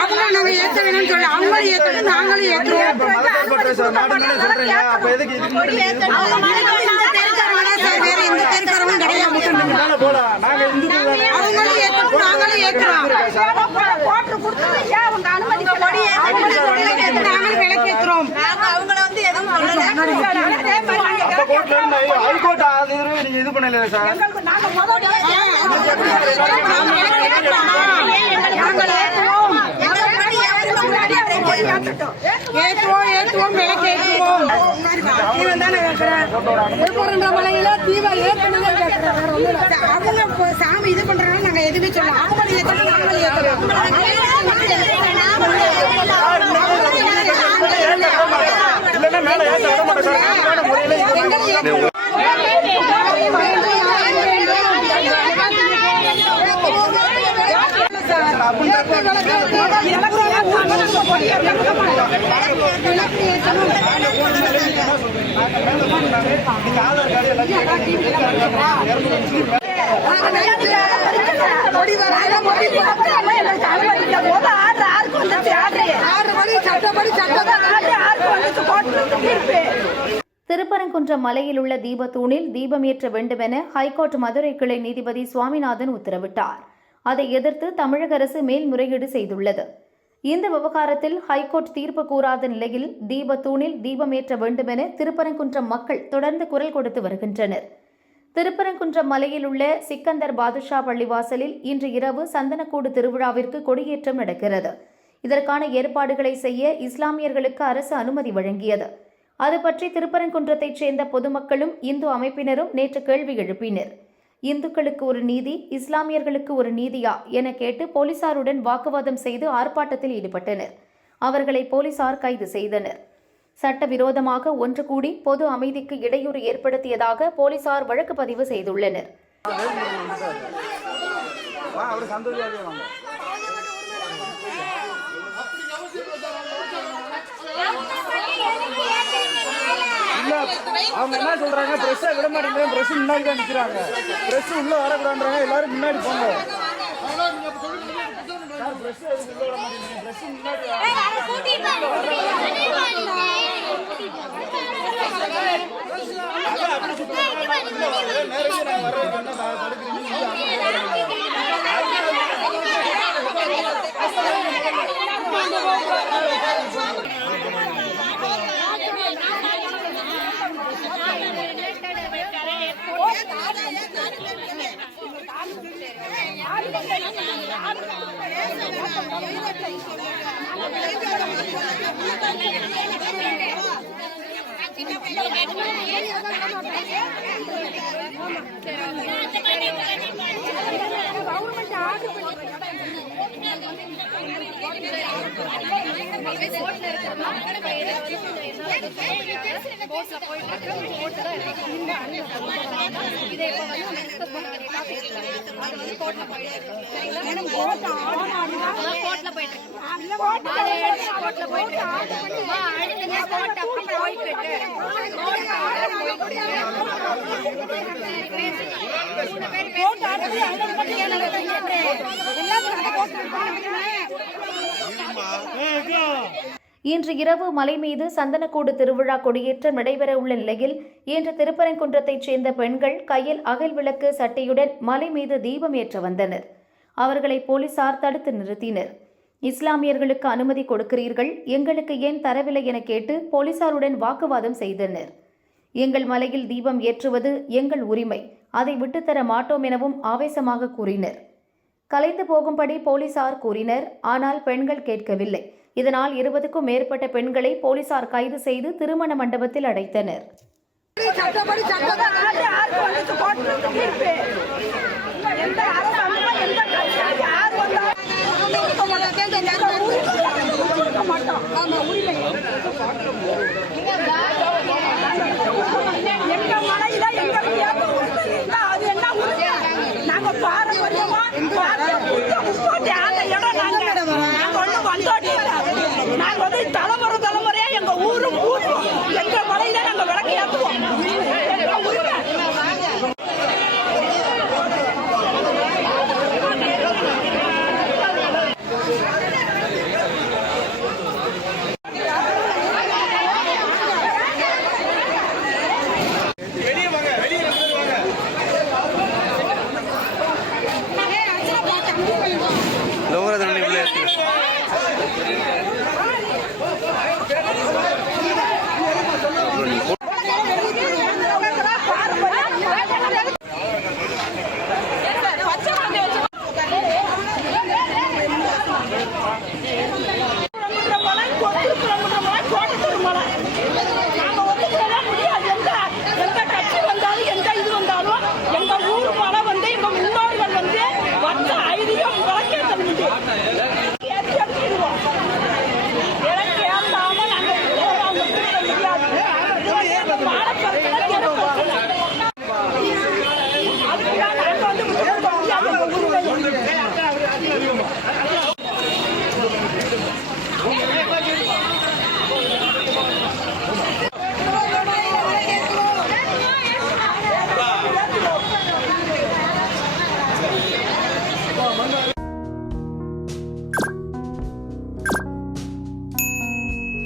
அவங்க நாங்க ஏற்க வேணும்னு சொல்லி அவங்களும் ஏற்கணும் நாங்களும் ஏற்கிறோம். வேற எந்த தெருக்காரவும் கிடையாது. அவங்களும் ஏற்கணும் நாங்களும் ஏற்கிறோம். நாங்களும் விளக்கேற்றுறோம். அவங்கள வந்து எதுவும் இது பண்ணல சார். ஏற்றுவோம் விளக்கேற்றுவோம். மலையில தீபா அவங்க சாமி இது பண்றோம். நாங்க எதுவுமே சொல்லலாம். அவங்களும் ஏற்றணும் நாங்களும் ஏற்றுறோம். திருப்பரங்குன்றம் மலையில் உள்ள தீபத்தூணில் தீபமேற்ற வேண்டுமென ஹைகோர்ட் மதுரை கிளை நீதிபதி சுவாமிநாதன் உத்தரவிட்டார். அதை எதிர்த்து தமிழக அரசு மேல்முறையீடு செய்துள்ளது. இந்த விவகாரத்தில் ஹைகோர்ட் தீர்ப்பு கூறாத நிலையில் தீபத்தூணில் தீபமேற்ற வேண்டுமென திருப்பரங்குன்றம் மக்கள் தொடர்ந்து குரல் கொடுத்து வருகின்றனர். திருப்பரங்குன்றம் மலையில் உள்ள சிக்கந்தர் பாதுஷா பள்ளிவாசலில் இன்று இரவு சந்தனக்கூடு திருவிழாவிற்கு கொடியேற்றம் நடக்கிறது. இதற்கான ஏற்பாடுகளை செய்ய இஸ்லாமியர்களுக்கு அரசு அனுமதி வழங்கியது. அது பற்றி திருப்பரங்குன்றத்தைச் சேர்ந்த பொதுமக்களும் இந்து அமைப்பினரும் நேற்று கேள்வி எழுப்பினர். இந்துக்களுக்கு ஒரு நீதி, இஸ்லாமியர்களுக்கு ஒரு நீதியா என கேட்டு போலீசாருடன் வாக்குவாதம் செய்து ஆர்ப்பாட்டத்தில் ஈடுபட்டனர். அவர்களை போலீசார் கைது செய்தனர். சட்டவிரோதமாக ஒன்று கூடி பொது அமைதிக்கு இடையூறு ஏற்படுத்தியதாக போலீசார் வழக்கு பதிவு செய்துள்ளனர். அவங்க என்ன சொல்றாங்க, பிரஸ் விட மாட்டேங்கிறாங்க, பிரஸ் முன்னாடி தான் நிக்கிறாங்க, பிரஸ் உள்ள வரக்கூடாதுன்றாங்க, எல்லாரும் முன்னாடி போங்க. இன்று இரவு மலை மீது சந்தனக்கூடு திருவிழா கொடியேற்றம் நடைபெறவுள்ள நிலையில் இன்று திருப்பரங்குன்றத்தைச் சேர்ந்த பெண்கள் கையில் அகல் விளக்கு சட்டியுடன் மலை மீது தீபம் ஏற்ற வந்தனர். அவர்களை போலீசார் தடுத்து நிறுத்தினர். இஸ்லாமியர்களுக்கு அனுமதி கொடுக்கிறீர்கள், எங்களுக்கு ஏன் தரவில்லை என கேட்டு போலீசாருடன் வாக்குவாதம் செய்தனர். எங்கள் மலையில் தீபம் ஏற்றுவது எங்கள் உரிமை, அதை விட்டுத்தர மாட்டோம் எனவும் ஆவேசமாக கூறினர். கலைந்து போகும்படி போலீசார் கூறினர். ஆனால் பெண்கள் கேட்கவில்லை. இதனால் 20க்கும் மேற்பட்ட பெண்களை போலீசார் கைது செய்து திருமண மண்டபத்தில் அடைத்தனர். உரிமை